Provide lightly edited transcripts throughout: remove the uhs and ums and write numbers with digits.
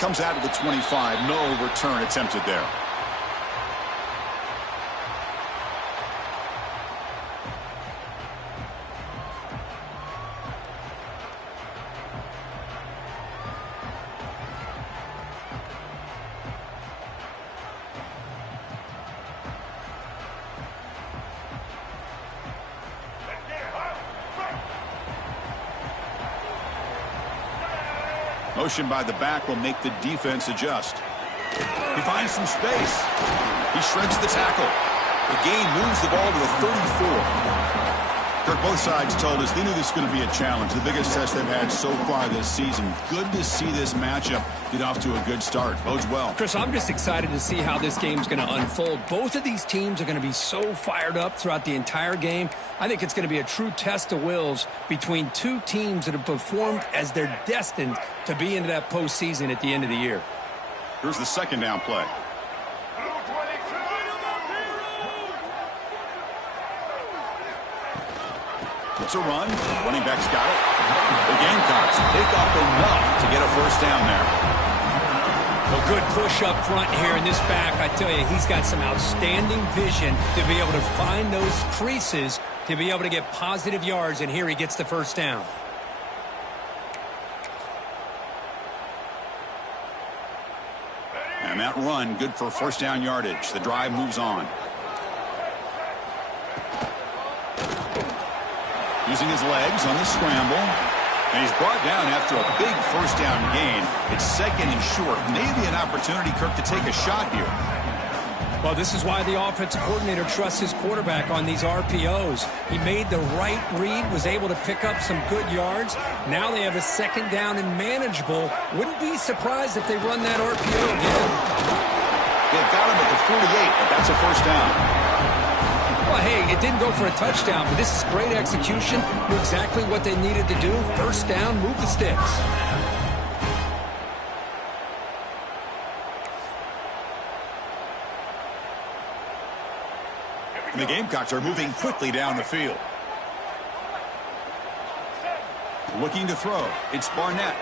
comes out of the 25. No return attempted there. Motion by the back will make the defense adjust. He finds some space. He shreds the tackle. The gain moves the ball to the 34. Kirk, both sides told us they knew this was going to be a challenge, the biggest test they've had so far this season. Good to see this matchup get off to a good start. Bodes well. Chris, I'm just excited to see how this game's going to unfold. Both of these teams are going to be so fired up throughout the entire game. I think it's going to be a true test of wills between two teams that have performed as they're destined to be into that postseason at the end of the year. Here's the second down play. It's a run. Running back's got it. The Gamecocks pick up enough to get a first down there. Well, good push up front here in this back. I tell you, he's got some outstanding vision to be able to find those creases to be able to get positive yards, and here he gets the first down. And that run, good for first down yardage. The drive moves on. Using his legs on the scramble. And he's brought down after a big first down gain. It's second and short. Maybe an opportunity, Kirk, to take a shot here. Well, this is why the offensive coordinator trusts his quarterback on these RPOs. He made the right read, was able to pick up some good yards. Now they have a second down and manageable. Wouldn't be surprised if they run that RPO again. They've got him at the 48, but that's a first down. Well, hey, it didn't go for a touchdown, but this is great execution. Knew exactly what they needed to do. First down, move the sticks. The Gamecocks are moving quickly down the field. Looking to throw. It's Barnett.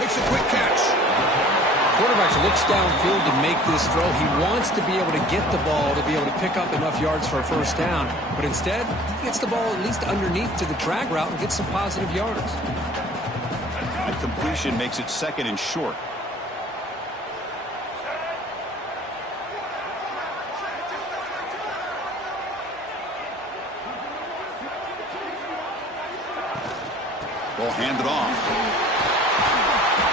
Makes a quick catch. Quarterback looks downfield to make this throw. He wants to be able to get the ball to be able to pick up enough yards for a first down. But instead, he gets the ball at least underneath to the drag route and gets some positive yards. That completion makes it second and short. Ball handed off.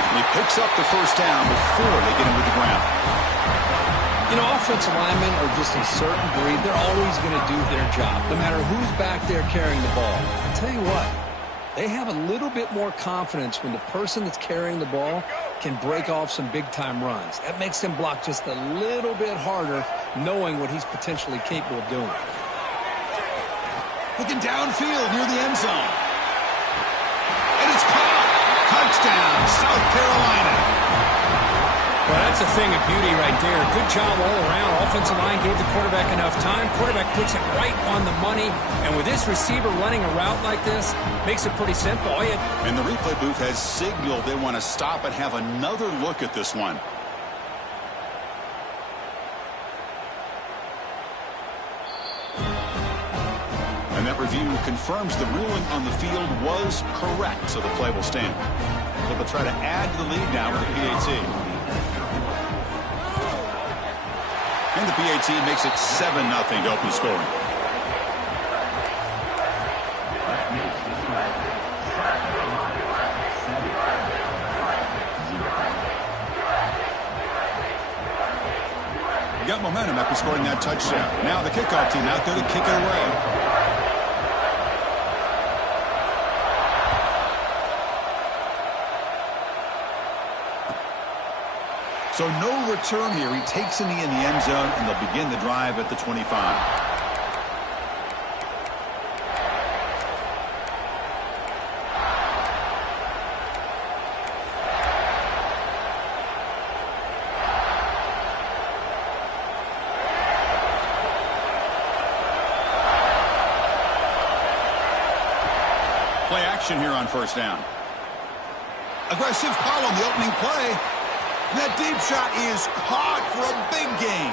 He picks up the first down before they get him to the ground. You know, offensive linemen are just a certain breed. They're always going to do their job, no matter who's back there carrying the ball. I tell you what, they have a little bit more confidence when the person that's carrying the ball can break off some big-time runs. That makes them block just a little bit harder, knowing what he's potentially capable of doing. Looking downfield near the end zone. And it's caught. Touchdown, South Carolina. Well, that's a thing of beauty right there. Good job all around. Offensive line gave the quarterback enough time. Quarterback puts it right on the money. And with this receiver running a route like this, makes it pretty simple. And the replay booth has signaled they want to stop and have another look at this one. And that review confirms the ruling on the field was correct, so the play will stand. So they'll try to add to the lead now with the PAT. And the PAT makes it 7-0 to open scoring. Got momentum after scoring that touchdown. Now the kickoff team out there to kick it away. So no return here. He takes a knee in the end zone, and they'll begin the drive at the 25. Play action here on first down. Aggressive call on the opening play. And that deep shot is caught for a big gain.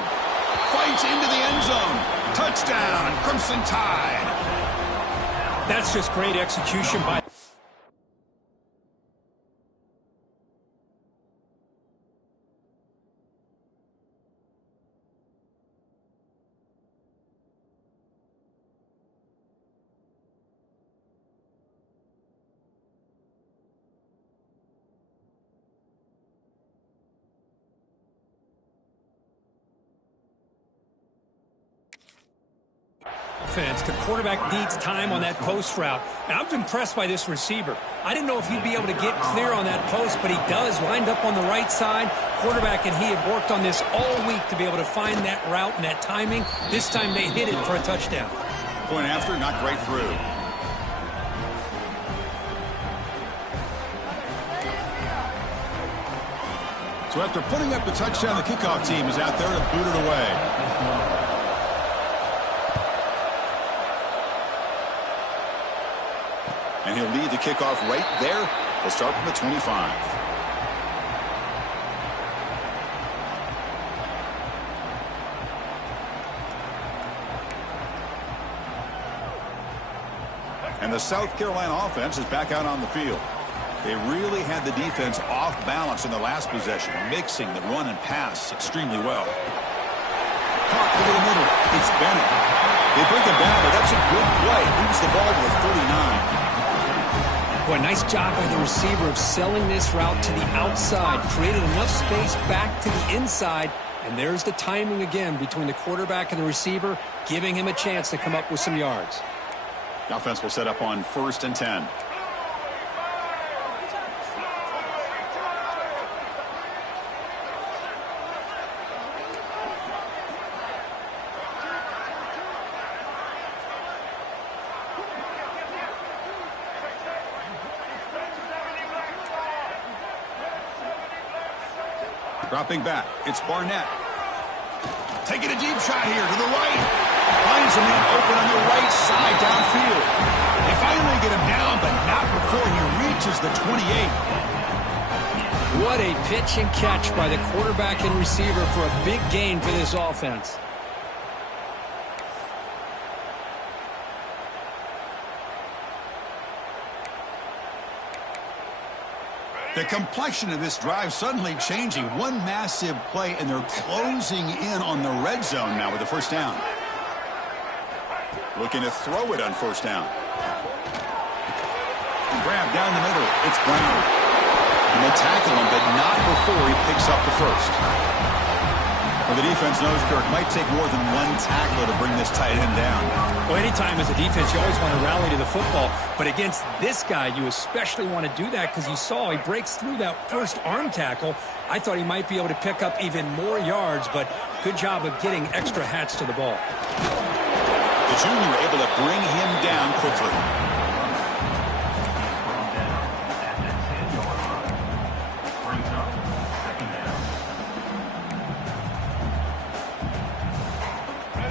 Fights into the end zone. Touchdown, Crimson Tide. That's just great execution by... The quarterback needs time on that post route. Now, I'm impressed by this receiver. I didn't know if he'd be able to get clear on that post, but he does. Lined up on the right side. Quarterback and he have worked on this all week to be able to find that route and that timing. This time they hit it for a touchdown. Point after, not great through. So after putting up the touchdown, the kickoff team is out there to boot it away. And he'll lead the kickoff right there. He'll start from the 25. And the South Carolina offense is back out on the field. They really had the defense off balance in the last possession, mixing the run and pass extremely well. Caught over the middle. It's Bennett. They break it down, but that's a good play. Moves the ball to the 39. Boy, nice job by the receiver of selling this route to the outside. Created enough space back to the inside. And there's the timing again between the quarterback and the receiver, giving him a chance to come up with some yards. The offense will set up on 1st and 10. Dropping back, it's Barnett. Taking a deep shot here to the right. Finds a man open on the right side downfield. They finally get him down, but not before he reaches the 28. What a pitch and catch by the quarterback and receiver for a big gain for this offense. The complexion of this drive suddenly changing. One massive play, and they're closing in on the red zone now with the first down. Looking to throw it on first down. Grab down the middle. It's Brown. And they tackle him, but not before he picks up the first. Well, the defense knows, Kirk, might take more than one tackler to bring this tight end down. Well, anytime as a defense, you always want to rally to the football. But against this guy, you especially want to do that because you saw he breaks through that first arm tackle. I thought he might be able to pick up even more yards, but good job of getting extra hats to the ball. The junior able to bring him down quickly.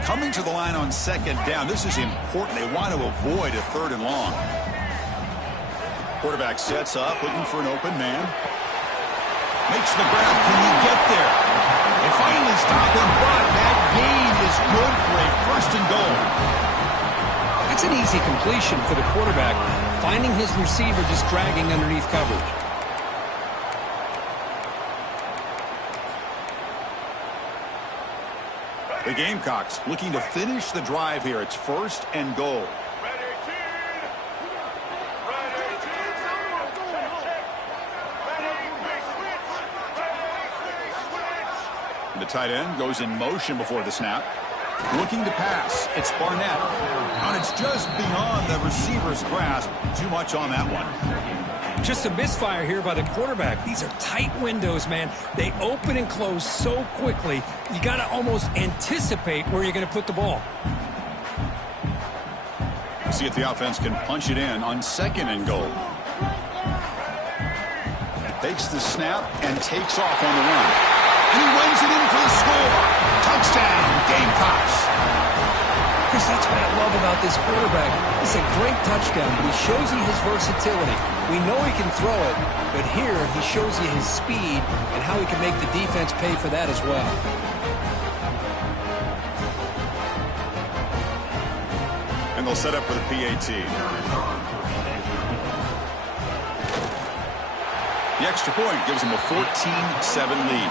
Coming to the line on 2nd down. This is important. They want to avoid a 3rd and long. Quarterback sets up, looking for an open man. Makes the grab. Can he get there? They finally stop him, but that gain is good for a 1st and goal. That's an easy completion for the quarterback, finding his receiver just dragging underneath coverage. The Gamecocks looking to finish the drive here. It's 1st and goal. The tight end goes in motion before the snap. Looking to pass. It's Barnett. And it's just beyond the receiver's grasp. Too much on that one. Just a misfire here by the quarterback. These are tight windows, man. They open and close so quickly. You got to almost anticipate where you're going to put the ball. We'll see if the offense can punch it in on 2nd and goal. Takes the snap and takes off on the run. And he runs it in for the score. Touchdown, Gamecocks. Chris, that's what I love about this quarterback. It's a great touchdown, but he shows you his versatility. We know he can throw it, but here he shows you his speed and how he can make the defense pay for that as well. And they'll set up for the PAT. The extra point gives them a 14-7 lead.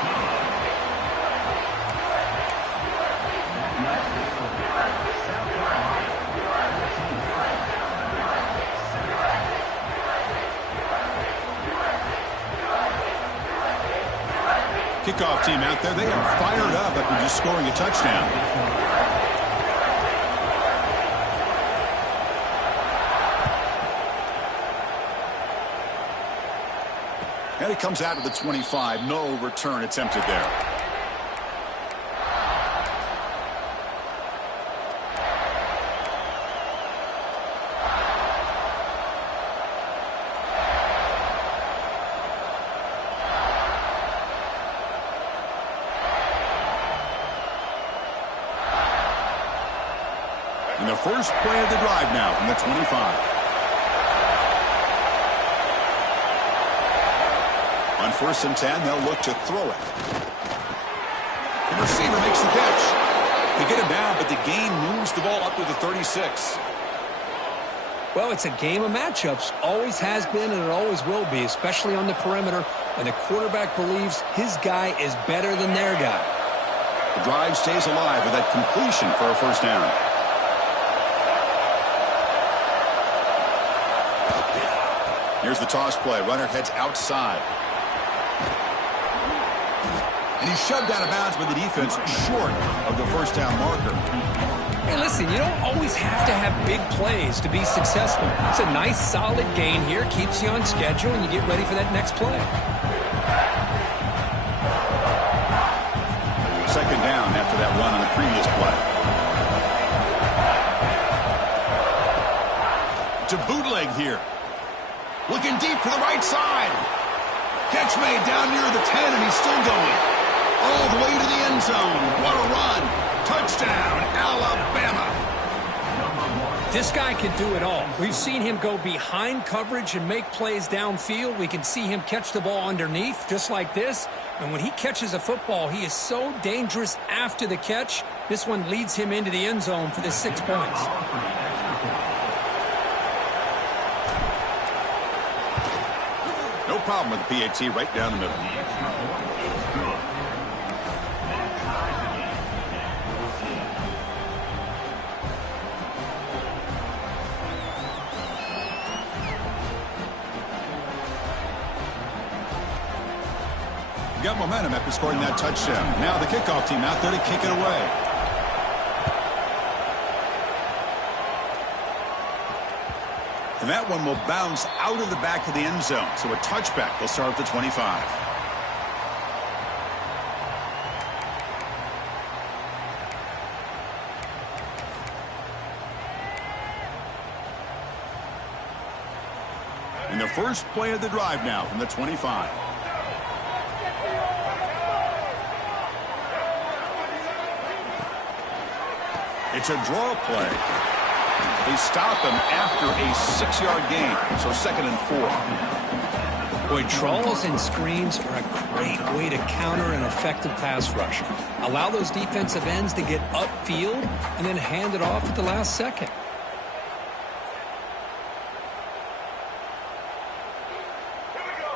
Kickoff team out there, they are fired up after just scoring a touchdown. And it comes out of the 25. No return attempted there. And the first play of the drive now from the 25. On 1st and 10, they'll look to throw it. The receiver makes the catch. They get him down, but the gain moves the ball up to the 36. Well, it's a game of matchups. Always has been and it always will be, especially on the perimeter. And the quarterback believes his guy is better than their guy. The drive stays alive with that completion for a first down. Here's the toss play. Runner heads outside. And he's shoved out of bounds by the defense short of the first down marker. Hey, listen, you don't always have to have big plays to be successful. It's a nice, solid gain here. Keeps you on schedule, and you get ready for that next play. Second down after that run on the previous play. To bootleg here. Looking deep to the right side. Catch made down near the 10, and he's still going. All the way to the end zone. What a run. Touchdown, Alabama. This guy can do it all. We've seen him go behind coverage and make plays downfield. We can see him catch the ball underneath, just like this. And when he catches a football, he is so dangerous after the catch. This one leads him into the end zone for the 6 points. No problem with the PAT right down the middle. Got momentum after scoring that touchdown. Now the kickoff team out there to kick it away. And that one will bounce out of the back of the end zone. So a touchback will start at the 25. And the first play of the drive now from the 25. It's a draw play. They stop him after a 6-yard gain, so 2nd and 4. Boy, draws and screens are a great way to counter an effective pass rush. Allow those defensive ends to get upfield and then hand it off at the last second.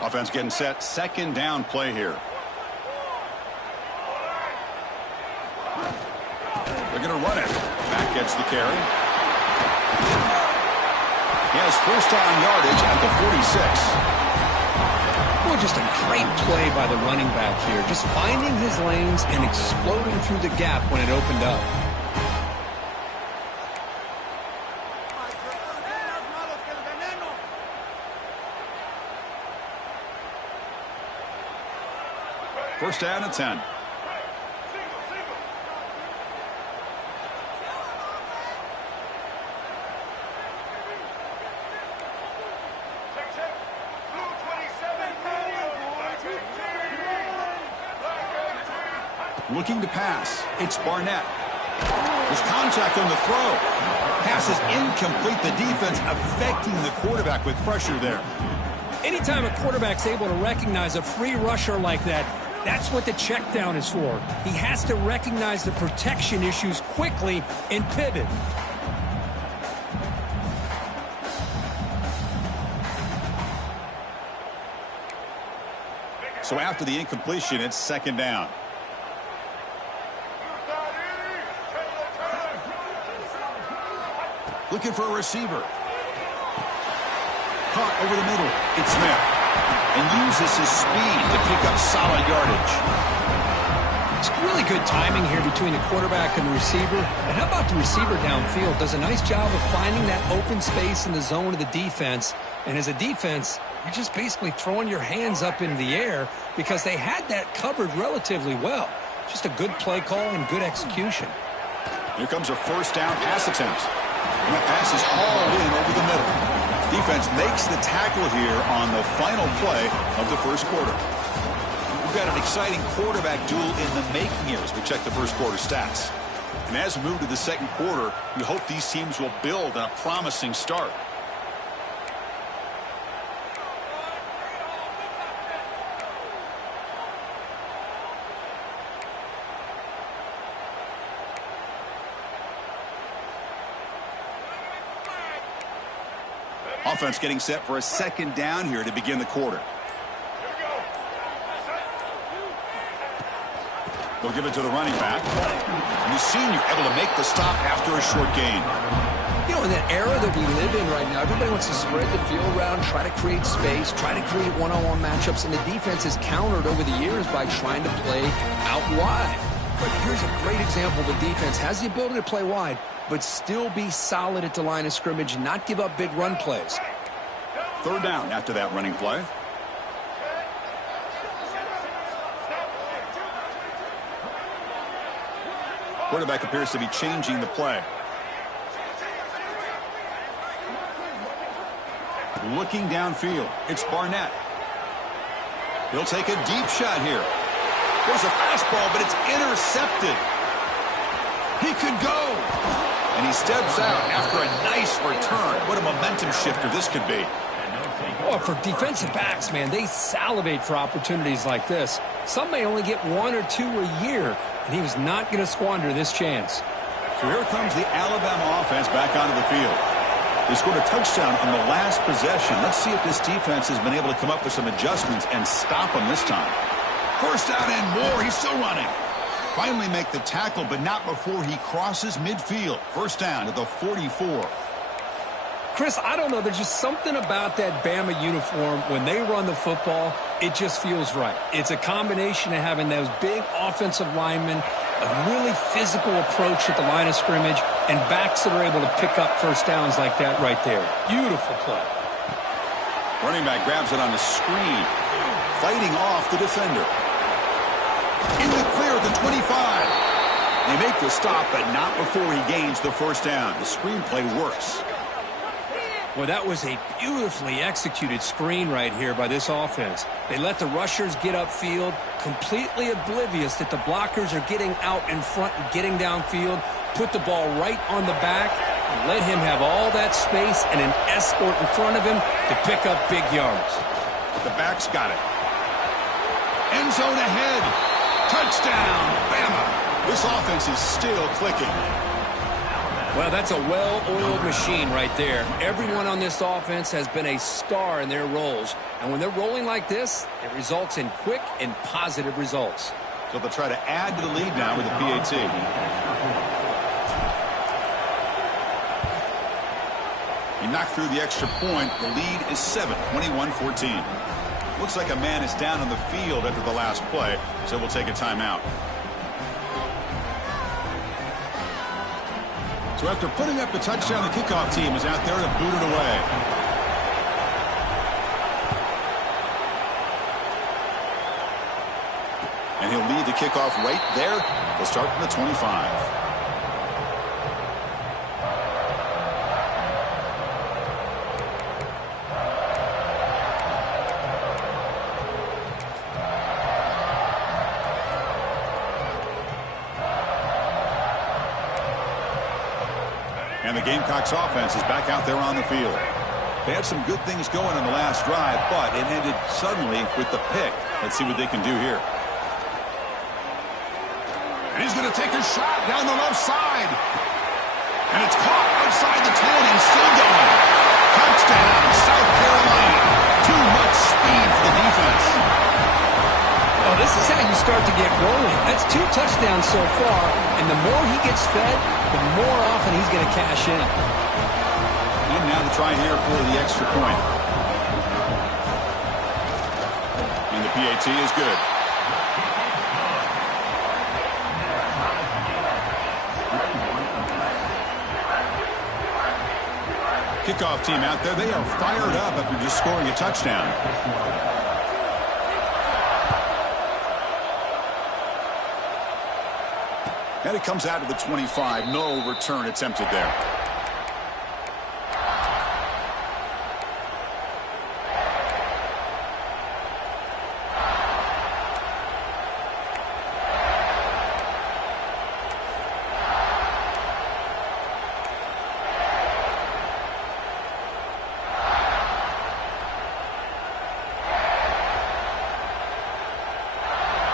Offense getting set. 2nd down play here. They're going to run it. Back gets the carry. He has first down yardage at the 46. Well, just a great play by the running back here. Just finding his lanes and exploding through the gap when it opened up. First down at 10. Looking to pass. It's Barnett. There's contact on the throw. Pass is incomplete. The defense affecting the quarterback with pressure there. Anytime a quarterback's able to recognize a free rusher like that, that's what the check down is for. He has to recognize the protection issues quickly and pivot. So after the incompletion, it's second down. Looking for a receiver. Caught over the middle. It's Smith. And uses his speed to pick up solid yardage. It's really good timing here between the quarterback and the receiver. And how about the receiver downfield? Does a nice job of finding that open space in the zone of the defense. And as a defense, you're just basically throwing your hands up in the air because they had that covered relatively well. Just a good play call and good execution. Here comes a first down pass attempt. And the pass is hauled in over the middle. Defense makes the tackle here on the final play of the first quarter. We've got an exciting quarterback duel in the making here as we check the first quarter stats. And as we move to the second quarter, we hope these teams will build on a promising start. Offense getting set for a second down here to begin the quarter. They'll give it to the running back. And the senior able to make the stop after a short gain. You know, in that era that we live in right now, everybody wants to spread the field around, try to create space, try to create one-on-one matchups, and the defense has countered over the years by trying to play out wide. But here's a great example. The defense has the ability to play wide, but still be solid at the line of scrimmage and not give up big run plays. Third down after that running play. Quarterback appears to be changing the play. Looking downfield, it's Barnett. He'll take a deep shot here. There's a fastball, but it's intercepted. He could go. And he steps out after a nice return. What a momentum shifter this could be. Oh, for defensive backs, man, they salivate for opportunities like this. Some may only get one or two a year, and he was not going to squander this chance. So here comes the Alabama offense back onto the field. They scored a touchdown on the last possession. Let's see if this defense has been able to come up with some adjustments and stop them this time. First down and more. He's still running. Finally make the tackle, but not before he crosses midfield. First down at the 44. Chris, I don't know. There's just something about that Bama uniform. When they run the football, it just feels right. It's a combination of having those big offensive linemen, a really physical approach at the line of scrimmage, and backs that are able to pick up first downs like that right there. Beautiful play. Running back grabs it on the screen, fighting off the defender. In the clear at the 25. They make the stop, but not before he gains the first down. The screenplay works. Well, that was a beautifully executed screen right here by this offense. They let the rushers get upfield, completely oblivious that the blockers are getting out in front and getting downfield, put the ball right on the back, and let him have all that space and an escort in front of him to pick up big yards. The back's got it. End zone ahead. Touchdown, Bama. This offense is still clicking. Well, that's a well-oiled machine right there. Everyone on this offense has been a star in their roles. And when they're rolling like this, it results in quick and positive results. So they'll try to add to the lead now with the PAT. He knocked through the extra point. The lead is 7, 21-14. Looks like a man is down on the field after the last play, so we'll take a timeout. So after putting up the touchdown, the kickoff team is out there to boot it away. And he'll lead the kickoff right there. They'll start from the 25. And the Gamecocks offense is back out there on the field. They had some good things going on the last drive, but it ended suddenly with the pick. Let's see what they can do here. And he's going to take a shot down the left side. And it's caught outside the 10 and still going. Touchdown, South Carolina. Too much speed for the defense. Oh, this is how you start to get rolling. That's 2 touchdowns so far, and the more he gets fed, the more often he's going to cash in. And now the try here for the extra point. And the PAT is good. Kickoff team out there, they are fired up after just scoring a touchdown. And it comes out of the 25. No return attempted there.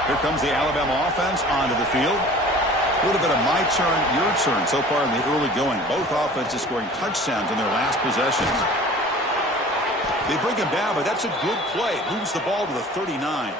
Here comes the Alabama offense onto the field. A little bit of my turn, your turn so far in the early going. Both offenses scoring touchdowns in their last possessions. They bring him down, but that's a good play. Moves the ball to the 39.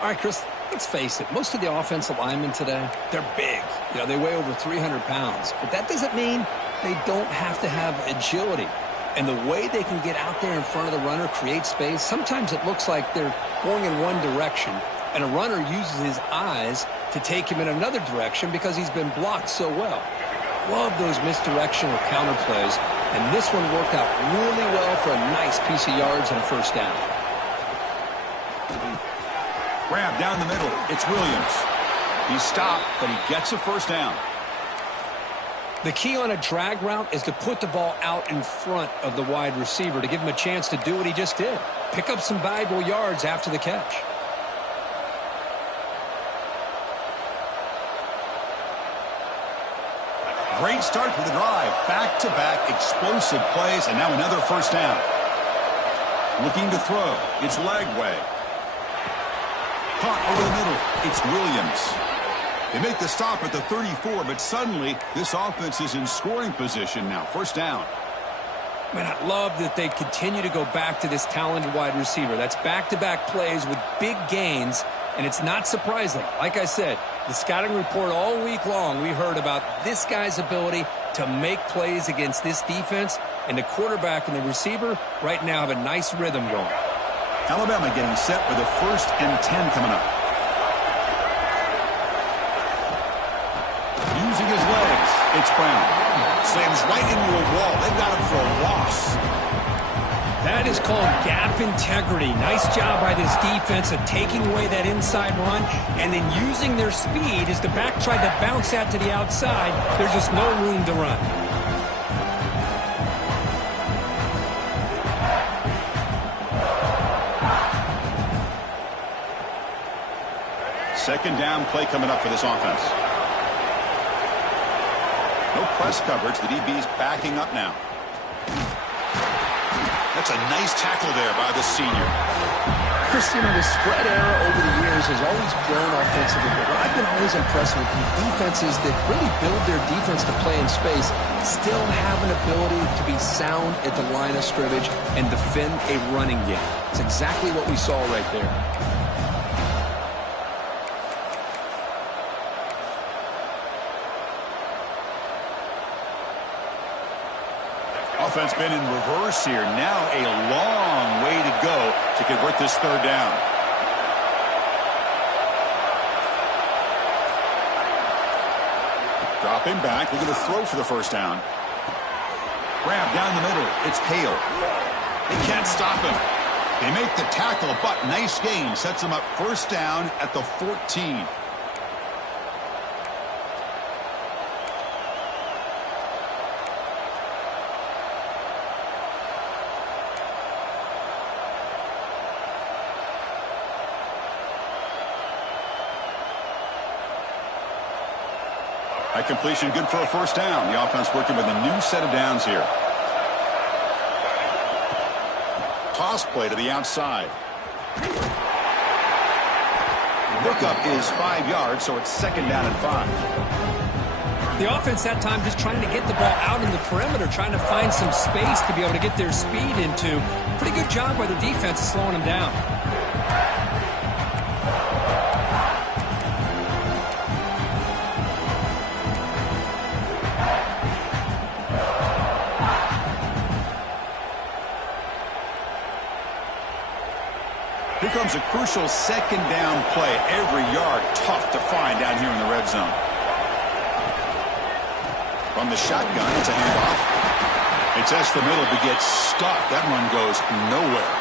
All right, Chris, let's face it. Most of the offensive linemen today, they're big. You know, they weigh over 300 pounds. But that doesn't mean they don't have to have agility. And the way they can get out there in front of the runner, create space, sometimes it looks like they're going in one direction, and a runner uses his eyes to take him in another direction because he's been blocked so well. Love those misdirection or counter plays, and this one worked out really well for a nice piece of yards and a first down. Grab down the middle. It's Williams. He stopped, but he gets a first down. The key on a drag route is to put the ball out in front of the wide receiver to give him a chance to do what he just did. Pick up some valuable yards after the catch. Great start to the drive. Back-to-back explosive plays, and now another first down. Looking to throw. It's Lagway. Caught over the middle. It's Williams. They make the stop at the 34, but suddenly this offense is in scoring position now. First down. Man, I love that they continue to go back to this talented wide receiver. That's back-to-back plays with big gains, and it's not surprising. Like I said, the scouting report all week long, we heard about this guy's ability to make plays against this defense, and the quarterback and the receiver right now have a nice rhythm going. Alabama getting set for the 1st and 10 coming up. Using his legs, it's Brown. Slams right into a wall. They've got him for a loss. That is called gap integrity. Nice job by this defense of taking away that inside run and then using their speed as the back tried to bounce out to the outside. There's just no room to run. Second down play coming up for this offense. No press coverage. The DB's backing up now. That's a nice tackle there by the senior. Chris, you know, the spread era over the years has always grown offensively, but what I've been always impressed with the defenses that really build their defense to play in space still have an ability to be sound at the line of scrimmage and defend a running game. It's exactly what we saw right there. Offense been in reverse here. Now a long way to go to convert this third down. Dropping back, looking to throw for the first down. Grab down the middle. It's Hale. They can't stop him. They make the tackle, but nice gain. Sets them up first down at the 14. That completion good for a first down. The offense working with a new set of downs here. Toss play to the outside. Pickup is 5 yards, so it's second down and 5. The offense that time just trying to get the ball out in the perimeter, trying to find some space to be able to get their speed into. Pretty good job by the defense slowing them down. Here comes a crucial second down play. Every yard tough to find down here in the red zone. From the shotgun, it's a handoff. It tests the middle but gets stuck. That run goes nowhere.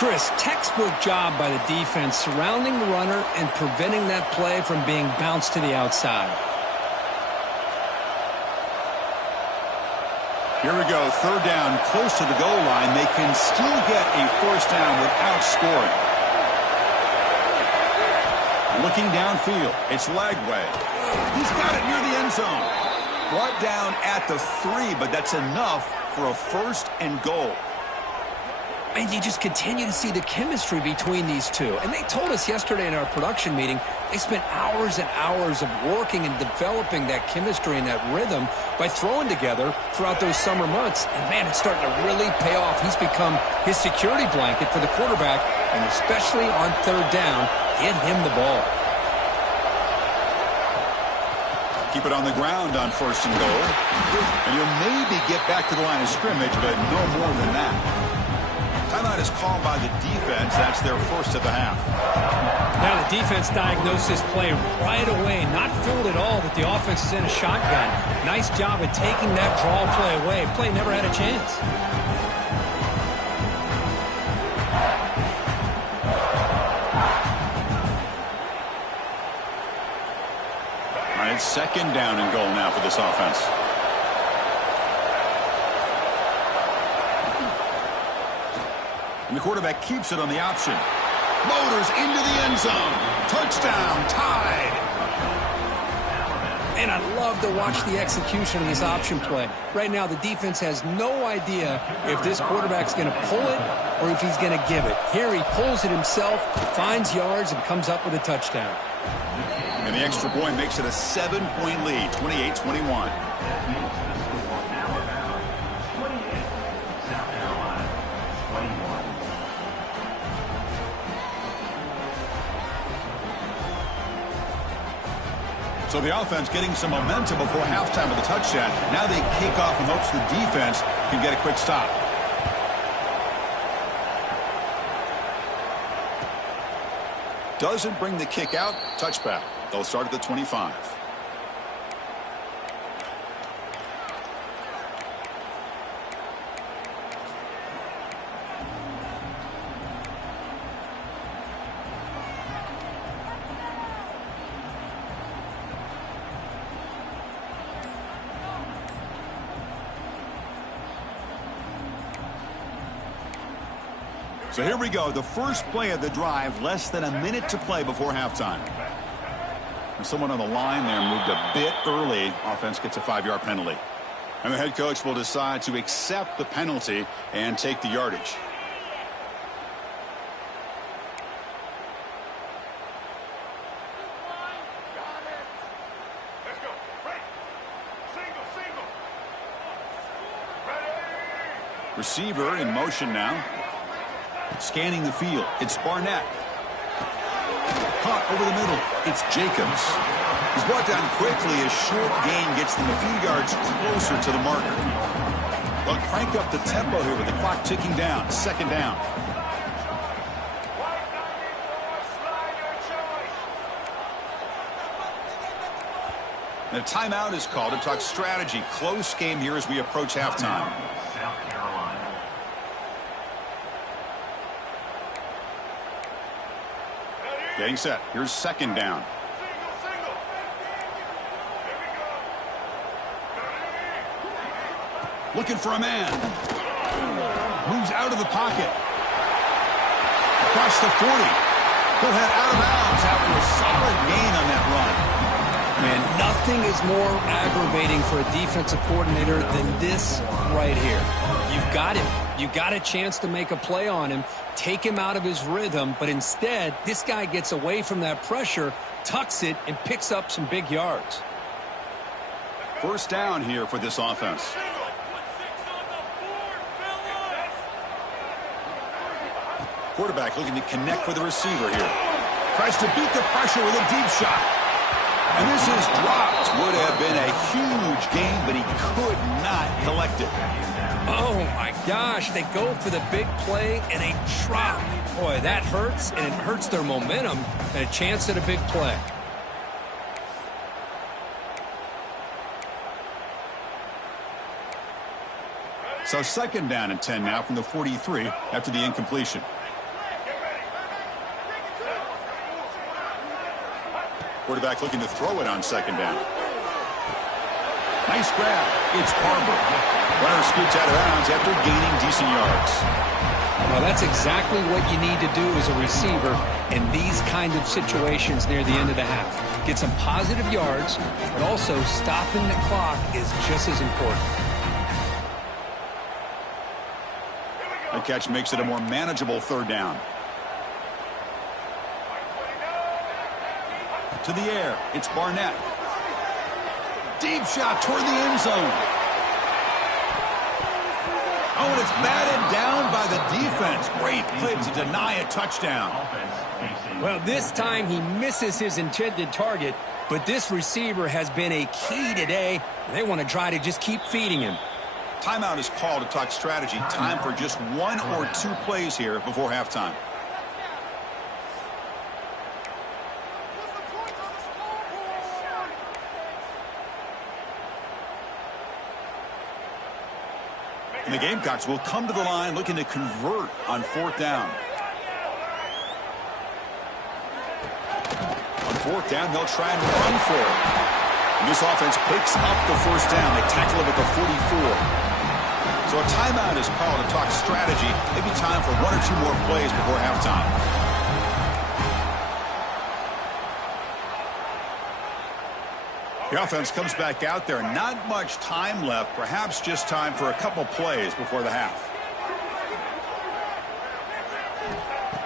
Chris, textbook job by the defense surrounding the runner and preventing that play from being bounced to the outside. Here we go, third down, close to the goal line. They can still get a first down without scoring. Looking downfield, it's Lagway. He's got it near the end zone. Brought down at the 3, but that's enough for a first and goal. And you just continue to see the chemistry between these two. And they told us yesterday in our production meeting, they spent hours and hours of working and developing that chemistry and that rhythm by throwing together throughout those summer months. And, man, it's starting to really pay off. He's become his security blanket for the quarterback, and especially on third down, get him the ball. Keep it on the ground on first and goal. And you'll maybe get back to the line of scrimmage, but no more than that. Timeout is called by the defense. That's their first of the half. Now the defense diagnosed this play right away. Not fooled at all that the offense is in a shotgun. Nice job of taking that draw play away. Play never had a chance. All right, second down and goal now for this offense. And the quarterback keeps it on the option. Motors into the end zone. Touchdown, tied. And I love to watch the execution of this option play. Right now, the defense has no idea if this quarterback's going to pull it or if he's going to give it. Here he pulls it himself, finds yards, and comes up with a touchdown. And the extra point makes it a 7-point lead, 28-21. So the offense getting some momentum before halftime with a touchdown. Now they kick off in hopes the defense can get a quick stop. Doesn't bring the kick out. Touchback. They'll start at the 25. So here we go, the first play of the drive, less than a minute to play before halftime. And someone on the line there moved a bit early. Offense gets a 5-yard penalty. And the head coach will decide to accept the penalty and take the yardage. Receiver in motion now. Scanning the field. It's Barnett. Caught over the middle. It's Jacobs. He's brought down quickly. A short gain gets them a few yards closer to the marker. They'll crank up the tempo here with the clock ticking down. Second down. The timeout is called to talk strategy. Close game here as we approach halftime. Getting set. Here's second down. Looking for a man. Moves out of the pocket. Across the 40. He'll head out of bounds after a solid gain on that run. Man, nothing is more aggravating for a defensive coordinator than this right here. You've got him. You've got a chance to make a play on him, take him out of his rhythm, but instead, this guy gets away from that pressure, tucks it, and picks up some big yards. First down here for this offense. Quarterback looking to connect with the receiver here. Tries to beat the pressure with a deep shot. And this is dropped. Would have been a huge gain, but he could not collect it. Oh, my gosh. They go for the big play and a drop. Boy, that hurts, and it hurts their momentum and a chance at a big play. So second down and 10 now from the 43 after the incompletion. Quarterback looking to throw it on second down. Nice grab. It's Barber. Runner scoots out of bounds after gaining decent yards. Well, that's exactly what you need to do as a receiver in these kind of situations near the end of the half. Get some positive yards, but also stopping the clock is just as important. That catch makes it a more manageable third down. To the air, it's Barnett. Deep shot toward the end zone. Oh, and it's batted down by the defense. Great play to deny a touchdown. Well, this time he misses his intended target, but this receiver has been a key today. They want to try to just keep feeding him. Timeout is called to talk strategy. Time for just one or two plays here before halftime. And the Gamecocks will come to the line looking to convert on fourth down. On fourth down, they'll try and run for it. And this offense picks up the first down. They tackle him at the 44. So a timeout is called to talk strategy. Maybe time for one or two more plays before halftime. The offense comes back out there. Not much time left. Perhaps just time for a couple plays before the half.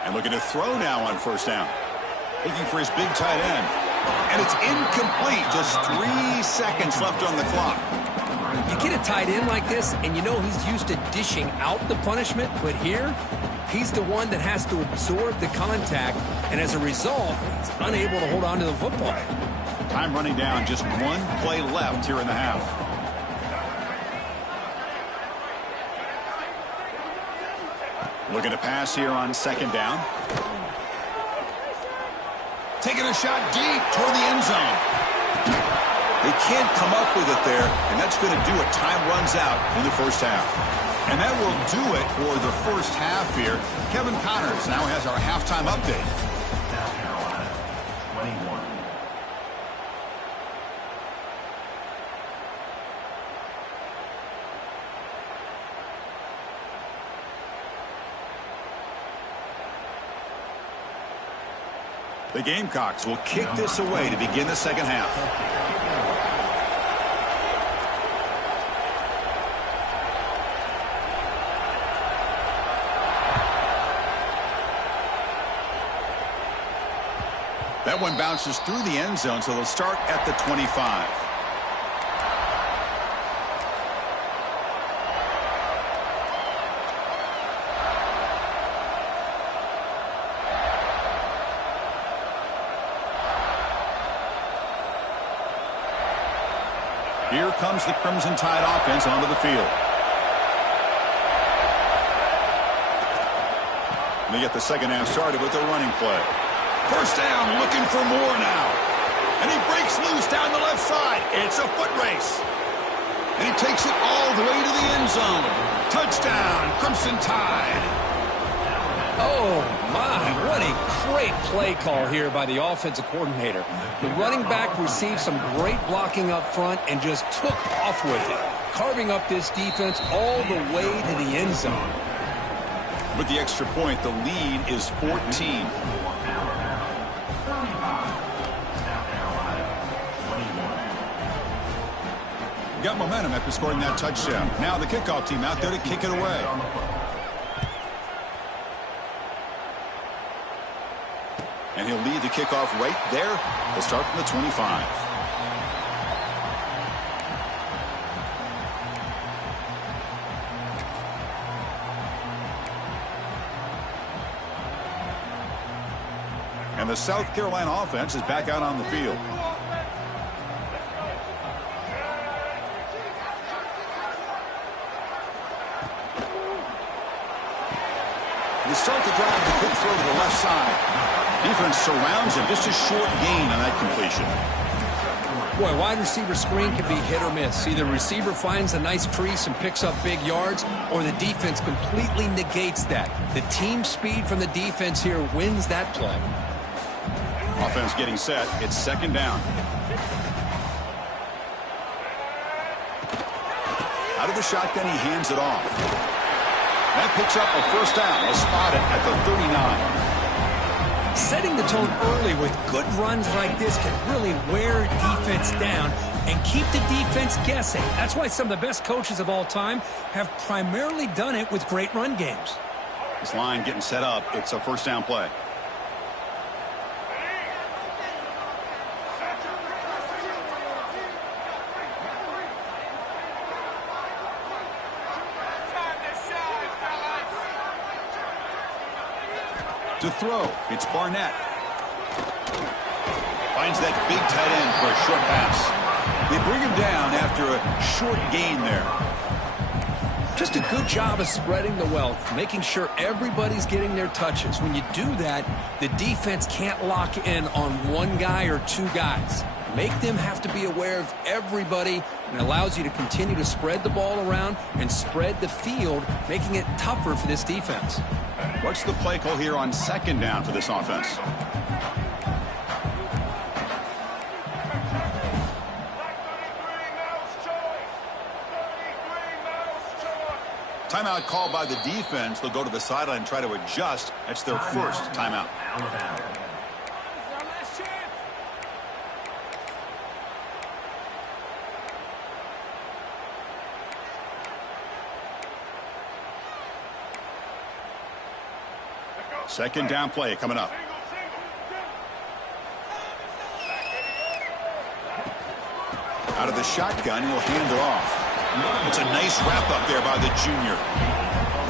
And looking to throw now on first down. Looking for his big tight end. And it's incomplete. Just 3 seconds left on the clock. You get a tight end like this, and you know he's used to dishing out the punishment, but here, he's the one that has to absorb the contact, and as a result, he's unable to hold on to the football. Time running down, just one play left here in the half. Looking to pass here on second down. Taking a shot deep toward the end zone. They can't come up with it there, and that's going to do it. Time runs out in the first half. And that will do it for the first half here. Kevin Connors now has our halftime update. South Carolina, 21. The Gamecocks will kick this away to begin the second half. That one bounces through the end zone, so they'll start at the 25. Here comes the Crimson Tide offense onto the field. And they get the second half started with their running play. First down, looking for more now. And he breaks loose down the left side. It's a foot race. And he takes it all the way to the end zone. Touchdown, Crimson Tide. Oh, my, what a great play call here by the offensive coordinator. The running back received some great blocking up front and just took off with it, carving up this defense all the way to the end zone. With the extra point, the lead is 14. got momentum after scoring that touchdown. Now the kickoff team out there to kick it away. And he'll lead the kickoff right there. He'll start from the 25. And the South Carolina offense is back out on the field. They start the drive, the quick throw to the left side. Defense surrounds him. Just a short gain on that completion. Boy, wide receiver screen can be hit or miss. Either receiver finds a nice crease and picks up big yards, or the defense completely negates that. The team speed from the defense here wins that play. Offense getting set. It's second down. Out of the shotgun, he hands it off. That picks up a first down. He'll spot it at the 39. Setting the tone early with good runs like this can really wear defense down and keep the defense guessing. That's why some of the best coaches of all time have primarily done it with great run games. This line getting set up. It's a first down play. To throw, it's Barnett. Finds that big tight end for a short pass. They bring him down after a short gain there. Just a good job of spreading the wealth, making sure everybody's getting their touches. When you do that, the defense can't lock in on one guy or two guys. Make them have to be aware of everybody, and allows you to continue to spread the ball around and spread the field, making it tougher for this defense. What's the play call here on second down for this offense? Timeout called by the defense. They'll go to the sideline and try to adjust. That's their first timeout. Second down play coming up. Out of the shotgun, he'll hand it off. It's a nice wrap up there by the junior.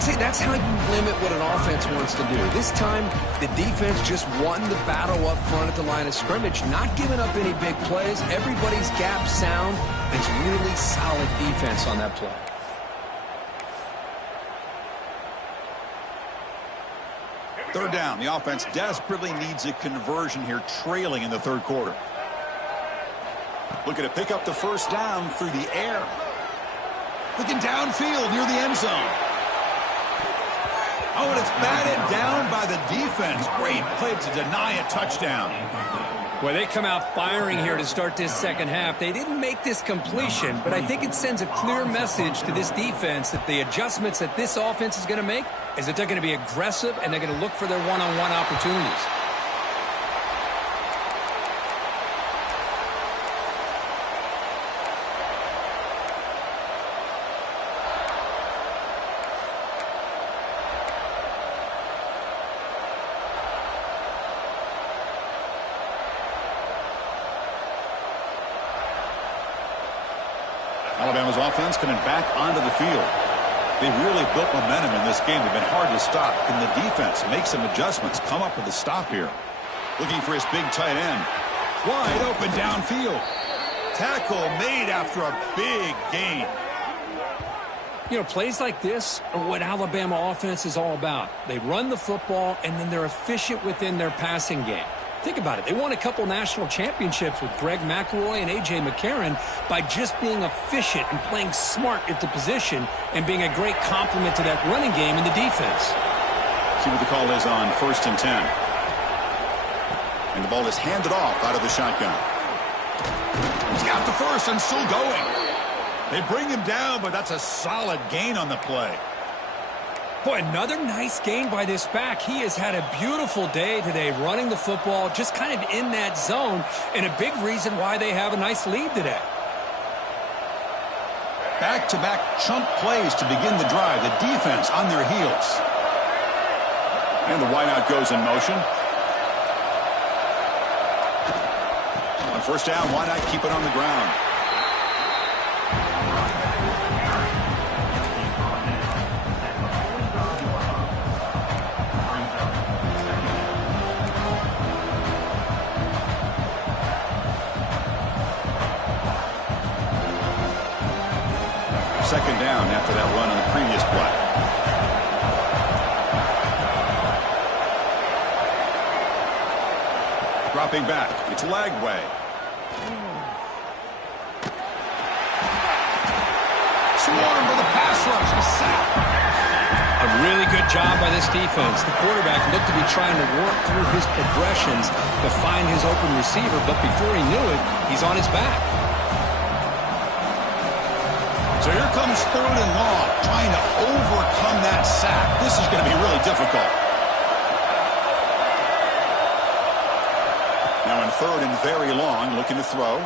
See, that's how you limit what an offense wants to do. This time, the defense just won the battle up front at the line of scrimmage, not giving up any big plays. Everybody's gap sound. It's really solid defense on that play. Third down. The offense desperately needs a conversion here, trailing in the third quarter. Looking to pick up the first down through the air. Looking downfield near the end zone. Oh, and it's batted down by the defense. Great play to deny a touchdown. Well, they come out firing here to start this second half. They didn't make this completion, but I think it sends a clear message to this defense that the adjustments that this offense is going to make is that they're going to be aggressive and they're going to look for their one-on-one opportunities. Alabama's offense coming back onto the field. They really built momentum in this game. They've been hard to stop. Can the defense make some adjustments, come up with a stop here? Looking for his big tight end. Wide open downfield. Tackle made after a big gain. You know, plays like this are what Alabama offense is all about. They run the football, and then they're efficient within their passing game. Think about it. They won a couple national championships with Greg McElroy and A.J. McCarron by just being efficient and playing smart at the position and being a great complement to that running game in the defense. See what the call is on 1st and 10. And the ball is handed off out of the shotgun. He's got the first and still going. They bring him down, but that's a solid gain on the play. Boy, another nice gain by this back. He has had a beautiful day today running the football, just kind of in that zone, and a big reason why they have a nice lead today. Back-to-back chunk plays to begin the drive. The defense on their heels. And the wideout goes in motion. On first down, why not keep it on the ground? Second down after that run on the previous play. Dropping back. It's Lagway. Swarmed by the pass rush. A sack. A really good job by this defense. The quarterback looked to be trying to work through his progressions to find his open receiver, but before he knew it, he's on his back. So here comes third and long, trying to overcome that sack. This is going to be really difficult. Now in third and very long, looking to throw.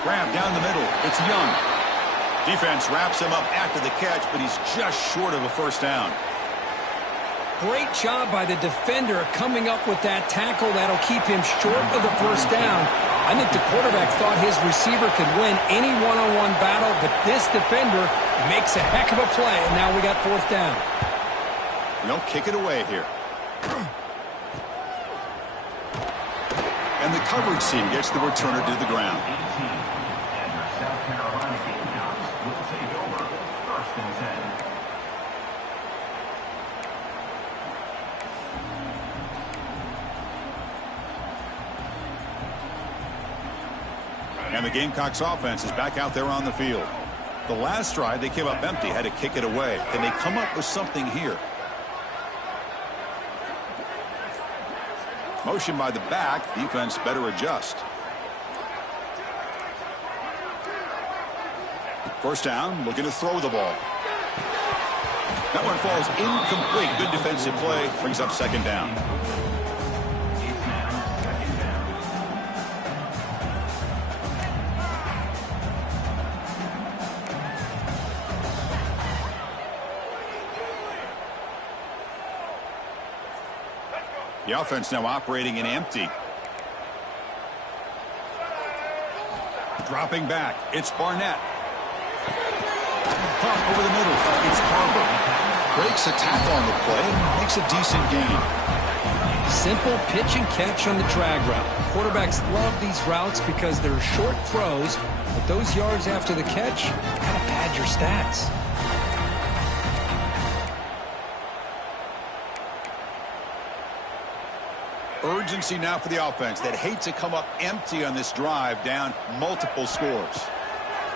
Grab down the middle. It's Young. Defense wraps him up after the catch, but he's just short of a first down. Great job by the defender coming up with that tackle that'll keep him short of the first down. I think the quarterback thought his receiver could win any one-on-one battle, but this defender makes a heck of a play, and now we got fourth down. They'll kick it away here. And the coverage team gets the returner to the ground. South Carolina Gamecocks will take over first and 10. And the Gamecocks offense is back out there on the field. The last drive, they came up empty, had to kick it away. Can they come up with something here? Motion by the back. Defense better adjust. First down, looking to throw the ball. That one falls incomplete. Good defensive play. Brings up second down. The offense now operating in empty. Dropping back. It's Barnett. Pump over the middle. It's Harbor. Breaks a tackle on the play. Makes a decent gain. Simple pitch and catch on the drag route. Quarterbacks love these routes because they're short throws, but those yards after the catch, gotta pad your stats. Urgency now for the offense that hate to come up empty on this drive, down multiple scores.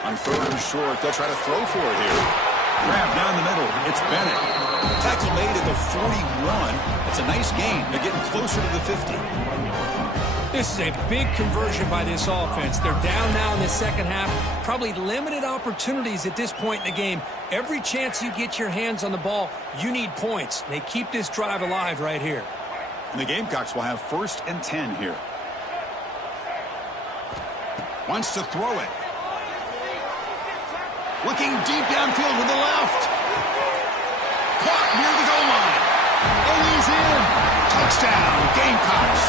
On third and short, they'll try to throw for it here. Grab down the middle. It's Bennett. Tackle made at the 41. It's a nice gain. They're getting closer to the 50. This is a big conversion by this offense. They're down now in the second half. Probably limited opportunities at this point in the game. Every chance you get your hands on the ball, you need points. They keep this drive alive right here. And the Gamecocks will have first and 10 here. Wants to throw it. Looking deep downfield with the left. Caught near the goal line. And he's in. Touchdown, Gamecocks.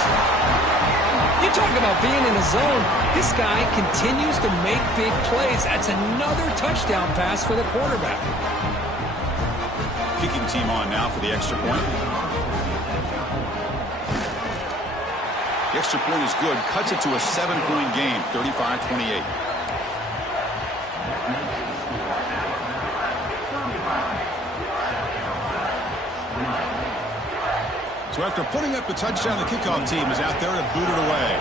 You talk about being in a zone. This guy continues to make big plays. That's another touchdown pass for the quarterback. Kicking team on now for the extra point. The extra point is good. Cuts it to a 7-point game, 35-28. So after putting up the touchdown, the kickoff team is out there to boot it away.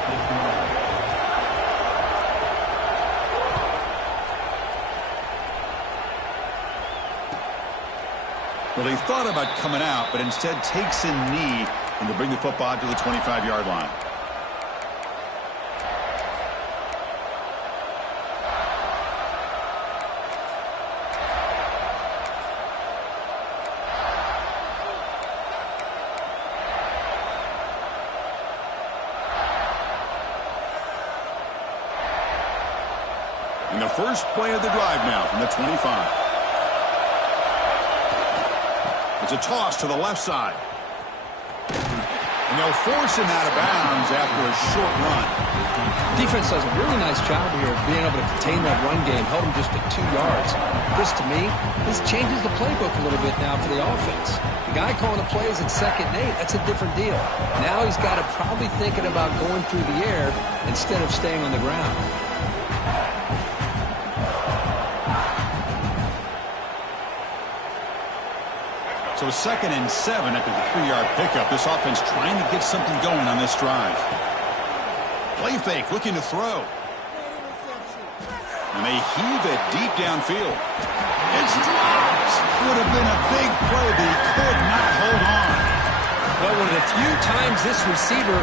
Well, he thought about coming out, but instead takes a knee and to bring the football to the 25-yard line. And the first play of the drive now from the 25. It's a toss to the left side. And they'll force him out of bounds after a short run. Defense does a really nice job here of being able to contain that run game, held him just at 2 yards. This, to me, this changes the playbook a little bit now for the offense. The guy calling the plays at 2nd and 8, that's a different deal. Now he's got to probably thinking about going through the air instead of staying on the ground. So 2nd and 7 after the 3-yard pickup. This offense trying to get something going on this drive. Play fake, looking to throw. And they heave it deep downfield. It's dropped. Would have been a big play, but he could not hold on. Well, one of the few times this receiver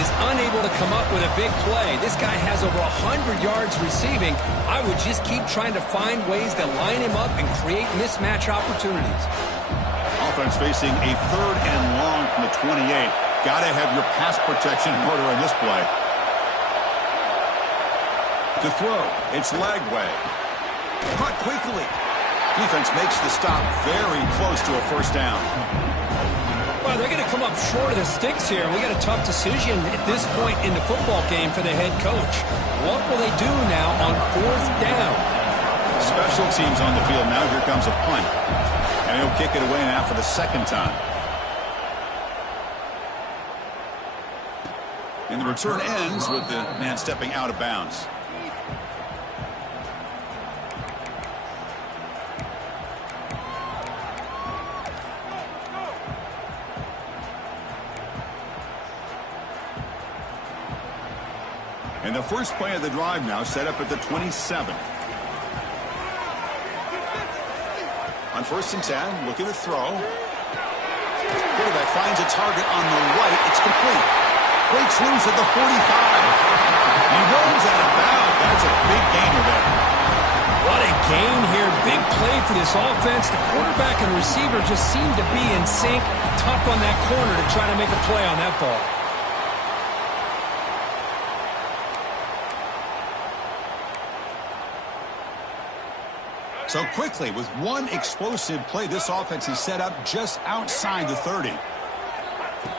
is unable to come up with a big play. This guy has over 100 yards receiving. I would just keep trying to find ways to line him up and create mismatch opportunities. Offense facing a 3rd and long from the 28. Got to have your pass protection in order in this play. To throw, it's Lagway. Caught quickly. Defense makes the stop very close to a first down. Well, they're going to come up short of the sticks here. We got a tough decision at this point in the football game for the head coach. What will they do now on 4th down? Special teams on the field now. Here comes a punt. And he'll kick it away now for the 2nd time. And the return ends with the man stepping out of bounds. And the first play of the drive now set up at the 27. On 1st and 10, looking to throw. Quarterback finds a target on the right. It's complete. Breaks loose at the 45. He runs out of bounds. That's a big gainer there. What a gain here. Big play for this offense. The quarterback and receiver just seem to be in sync. Tough on that corner to try to make a play on that ball. So quickly, with one explosive play, this offense is set up just outside the 30.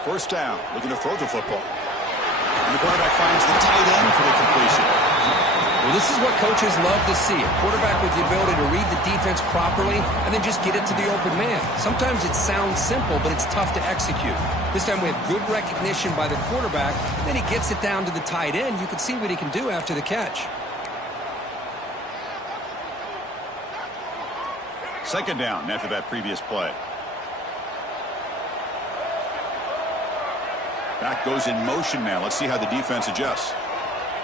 First down, looking to throw the football. And the quarterback finds the tight end for the completion. Well, this is what coaches love to see. A quarterback with the ability to read the defense properly and then just get it to the open man. Sometimes it sounds simple, but it's tough to execute. This time we have good recognition by the quarterback. Then he gets it down to the tight end. You can see what he can do after the catch. 2nd down after that previous play. Back goes in motion now. Let's see how the defense adjusts.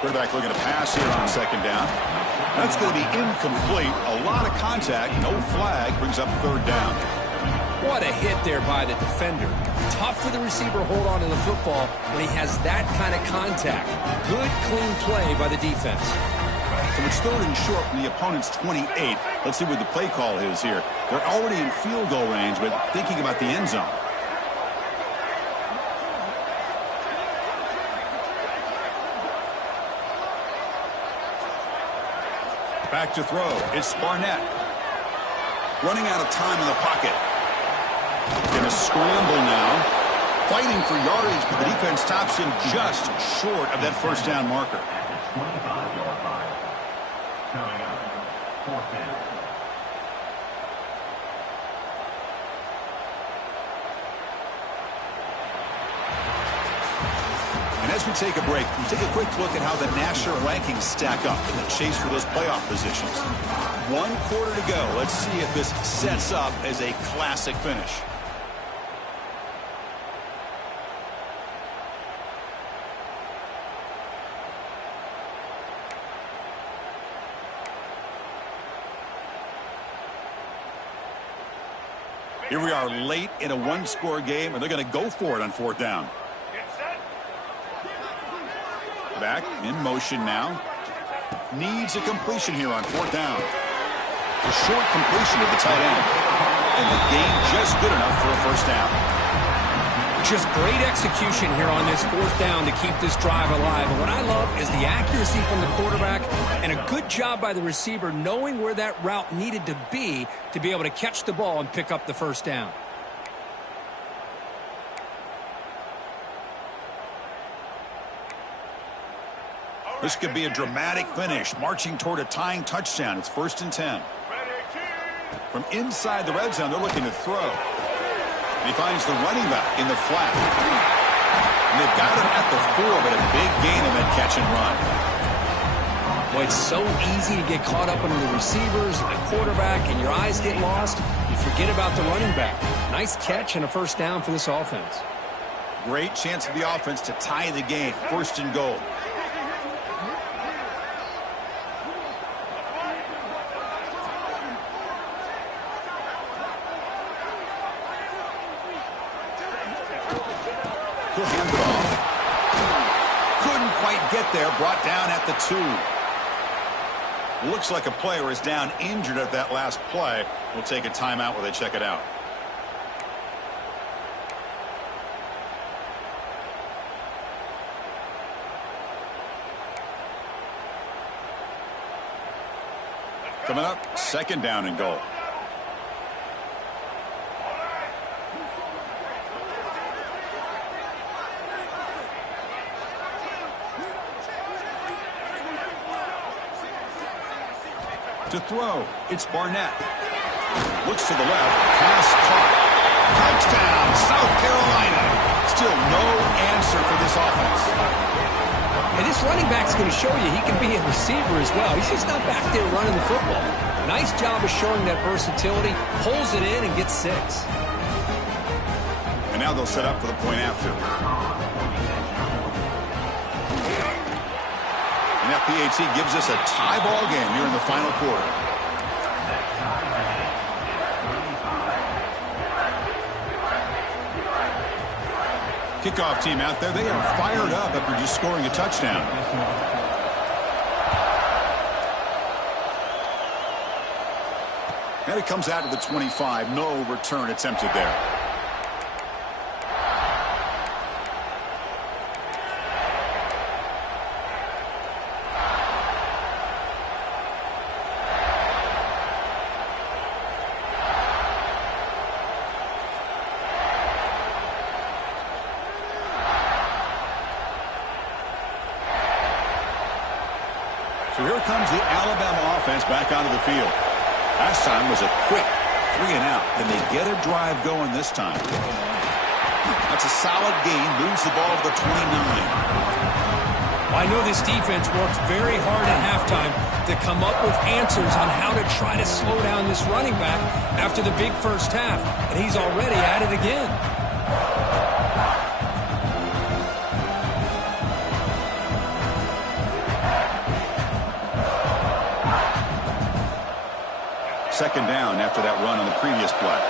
Quarterback looking to pass here on 2nd down. That's going to be incomplete. A lot of contact. No flag. Brings up 3rd down. What a hit there by the defender. Tough for the receiver to hold on to the football when he has that kind of contact. Good, clean play by the defense. So it's 3rd and short from the opponent's 28. Let's see what the play call is here. They're already in field goal range, but thinking about the end zone. Back to throw. It's Barnett. Running out of time in the pocket. Going to scramble now. Fighting for yardage, but the defense stops him just short of that first down marker. 25-yard line. Coming up, 4th down. And as we take a break, we take a quick look at how the national rankings stack up in the chase for those playoff positions. 1 quarter to go. Let's see if this sets up as a classic finish. Here we are late in a 1-score game, and they're going to go for it on 4th down. Back in motion now. Needs a completion here on 4th down. A short completion to the tight end. And the gain just good enough for a first down. Just great execution here on this fourth down to keep this drive alive. And what I love is the accuracy from the quarterback and a good job by the receiver knowing where that route needed to be able to catch the ball and pick up the first down. This could be a dramatic finish, marching toward a tying touchdown. It's 1st and 10. From inside the red zone, they're looking to throw. And he finds the running back in the flat. And they've got him at the 4, but a big gain on that catch and run. Boy, it's so easy to get caught up under the receivers and the quarterback, and your eyes get lost. You forget about the running back. Nice catch and a first down for this offense. Great chance for the offense to tie the game. 1st and goal. He'll hand it off. Couldn't quite get there. Brought down at the 2. Looks like a player is down injured at that last play. We'll take a timeout while they check it out. Coming up, 2nd down and goal. To throw, it's Barnett. Looks to the left, pass caught. Touchdown, South Carolina. Still no answer for this offense. And this running back's going to show you he can be a receiver as well. He's just not back there running the football. Nice job of showing that versatility. Pulls it in and gets 6. And now they'll set up for the point after. And that PAT gives us a tie ball game here in the final quarter. Kickoff team out there, they are fired up after just scoring a touchdown. And it comes out to the 25. No return attempted there. So here comes the Alabama offense back onto the field. Last time was a quick 3 and out. Can they get a drive going this time? That's a solid gain. Moves the ball to the 29. I know this defense worked very hard at halftime to come up with answers on how to try to slow down this running back after the big first half. And he's already at it again. Second down after that run on the previous play.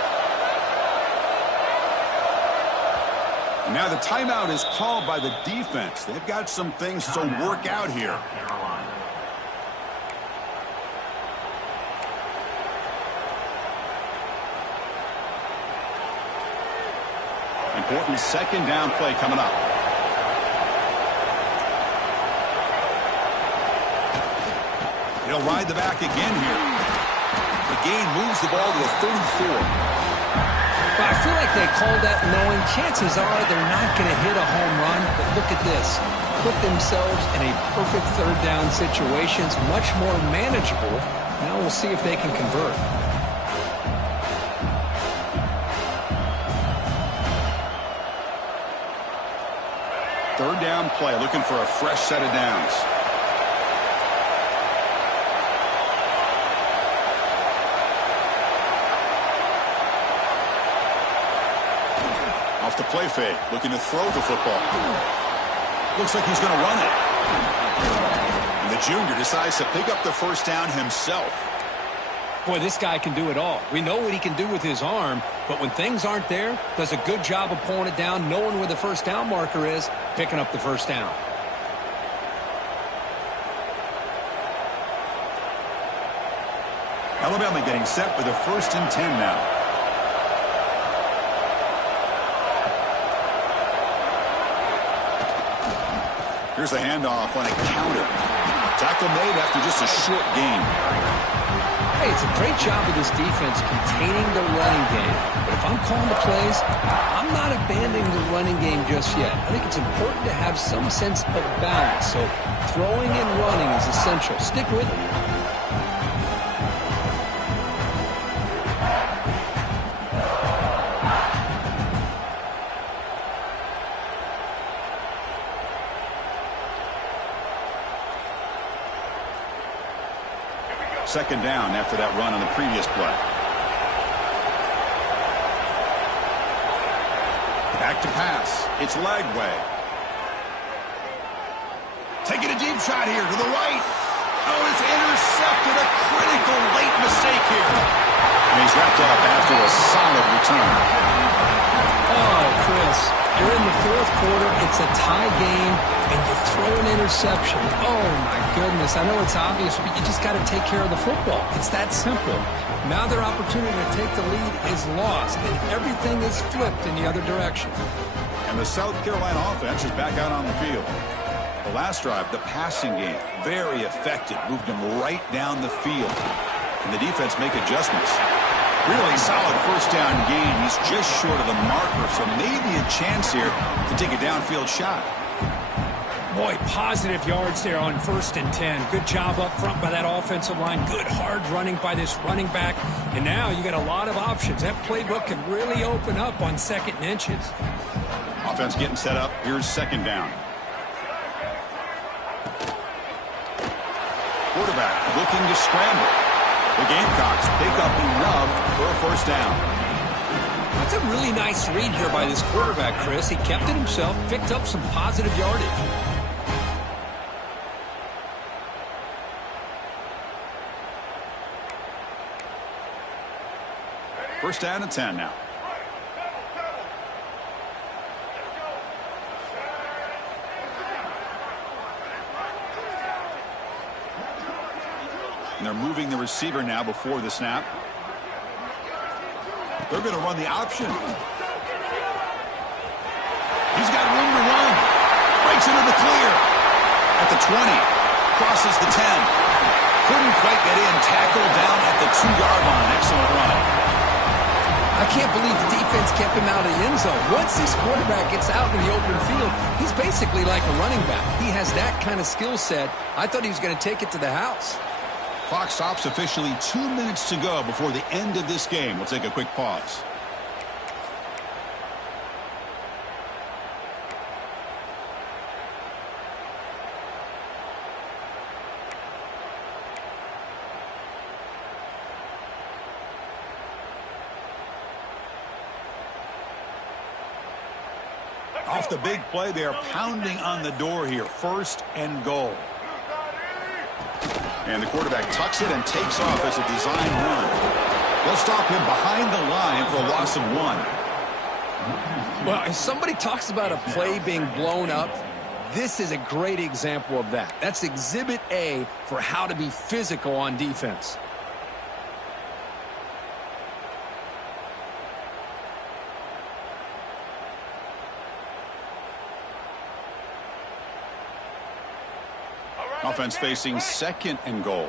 And now the timeout is called by the defense. They've got some things to work out here. Important second down play coming up. He'll ride the back again here. The gain moves the ball to the 34. Well, I feel like they called that knowing chances are they're not going to hit a home run. But look at this. Put themselves in a perfect third down situation. It's much more manageable. Now we'll see if they can convert. Third down play, looking for a fresh set of downs. Off the play fake, looking to throw the football. Looks like he's going to run it. And the junior decides to pick up the first down himself. Boy, this guy can do it all. We know what he can do with his arm, but when things aren't there, does a good job of pulling it down, knowing where the first down marker is, picking up the first down. Alabama getting set for the 1st and 10 now. Here's the handoff on a counter. Tackle made after just a short gain. Hey, it's a great job of this defense containing the running game. But if I'm calling the plays, I'm not abandoning the running game just yet. I think it's important to have some sense of balance. So throwing and running is essential. Stick with it. Second down after that run on the previous play. Back to pass. It's Lagway. Taking a deep shot here to the right. Oh, it's intercepted. A critical late mistake here. And he's wrapped up after a solid return. Oh, Chris, you're in the fourth quarter. It's a tie game, and you throw an interception. Oh, my goodness. I know it's obvious, but you just got to take care of the football. It's that simple. Now their opportunity to take the lead is lost, and everything is flipped in the other direction. And the South Carolina offense is back out on the field. The last drive, the passing game, very effective. Moved them right down the field. And the defense make adjustments. Really solid first down gain. He's just short of the marker, so maybe a chance here to take a downfield shot. Boy, positive yards there on 1st and 10. Good job up front by that offensive line. Good hard running by this running back. And now you got a lot of options. That playbook can really open up on 2nd and inches. Offense getting set up. Here's second down. Quarterback looking to scramble. The Gamecocks pick up enough for a first down. That's a really nice read here by this quarterback, Chris. He kept it himself, picked up some positive yardage. First down and 10 now. And they're moving the receiver now before the snap. They're going to run the option. He's got room to run. Breaks into the clear. At the 20. Crosses the 10. Couldn't quite get in. Tackled down at the 2-yard line. Excellent run. I can't believe the defense kept him out of the end zone. Once this quarterback gets out in the open field, he's basically like a running back. He has that kind of skill set. I thought he was going to take it to the house. Clock stops officially 2 minutes to go before the end of this game. We'll take a quick pause. Off the big play, they are pounding on the door here. 1st and goal. And the quarterback tucks it and takes off as a design run. They'll stop him behind the line for a loss of 1. Well, if somebody talks about a play being blown up, this is a great example of that. That's exhibit A for how to be physical on defense. Offense facing 2nd and goal.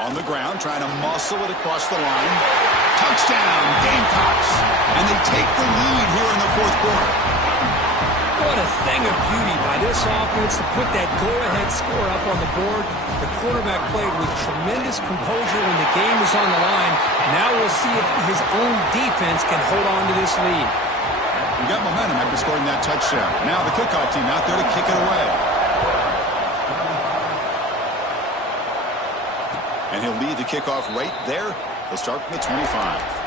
On the ground, trying to muscle it across the line. Touchdown, Gamecocks. And they take the lead here in the 4th quarter. What a thing of beauty by this offense to put that go-ahead score up on the board. The quarterback played with tremendous composure when the game was on the line. Now we'll see if his own defense can hold on to this lead. We got momentum after scoring that touchdown. Now the kickoff team out there to kick it away. And he'll lead the kickoff right there. They'll start from the 25.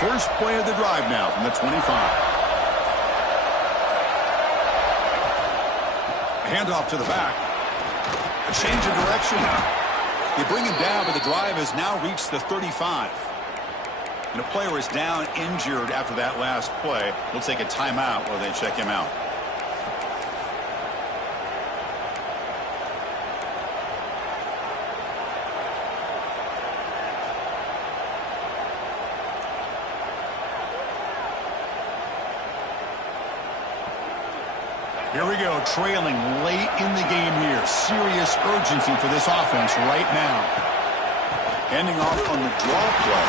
First play of the drive now from the 25. Handoff to the back. A change of direction. They bring him down, but the drive has now reached the 35. And a player is down injured after that last play. We'll take a timeout while they check him out. Here we go, trailing late in the game here. Serious urgency for this offense right now. Handing off on the draw play.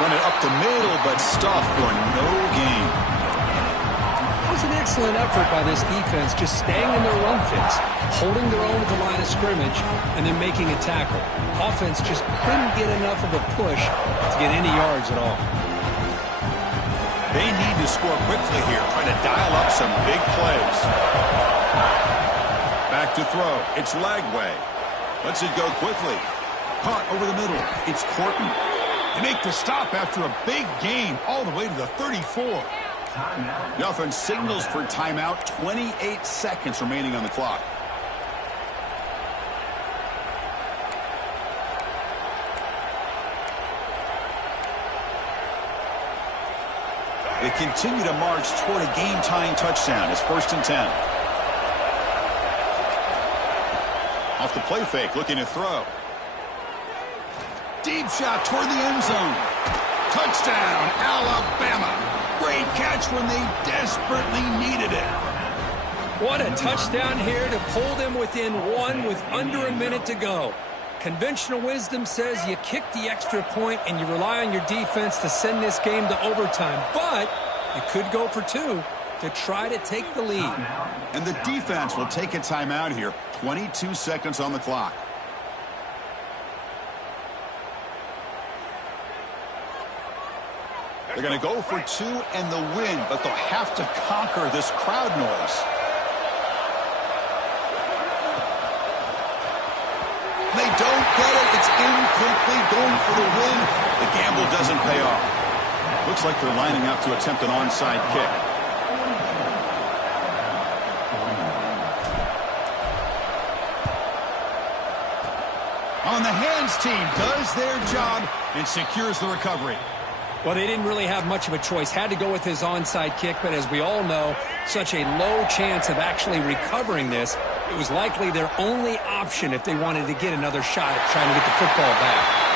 Run it up the middle, but stuffed for no gain. It was an excellent effort by this defense, just staying in their run fits, holding their own at the line of scrimmage, and then making a tackle. Offense just couldn't get enough of a push to get any yards at all. They need to score quickly here, trying to dial up some big plays. Back to throw. It's Lagway. Lets it go quickly. Caught over the middle. It's Porton. They make the stop after a big gain all the way to the 34. The offense signals for timeout. 28 seconds remaining on the clock. They continue to march toward a game-tying touchdown. It's 1st and 10. Off the play fake, looking to throw. Deep shot toward the end zone. Touchdown, Alabama. Great catch when they desperately needed it. What a touchdown here to pull them within one with under a minute to go. Conventional wisdom says you kick the extra point and you rely on your defense to send this game to overtime. But you could go for two to try to take the lead. And the defense will take a timeout here. 22 seconds on the clock. They're going to go for two and the win, but they'll have to conquer this crowd noise. They don't get it. It's incomplete. Going for the win. The gamble doesn't pay off. Looks like they're lining up to attempt an onside kick. On the hands team does their job and secures the recovery. Well, they didn't really have much of a choice. Had to go with his onside kick, but as we all know, such a low chance of actually recovering this. It was likely their only option if they wanted to get another shot at trying to get the football back.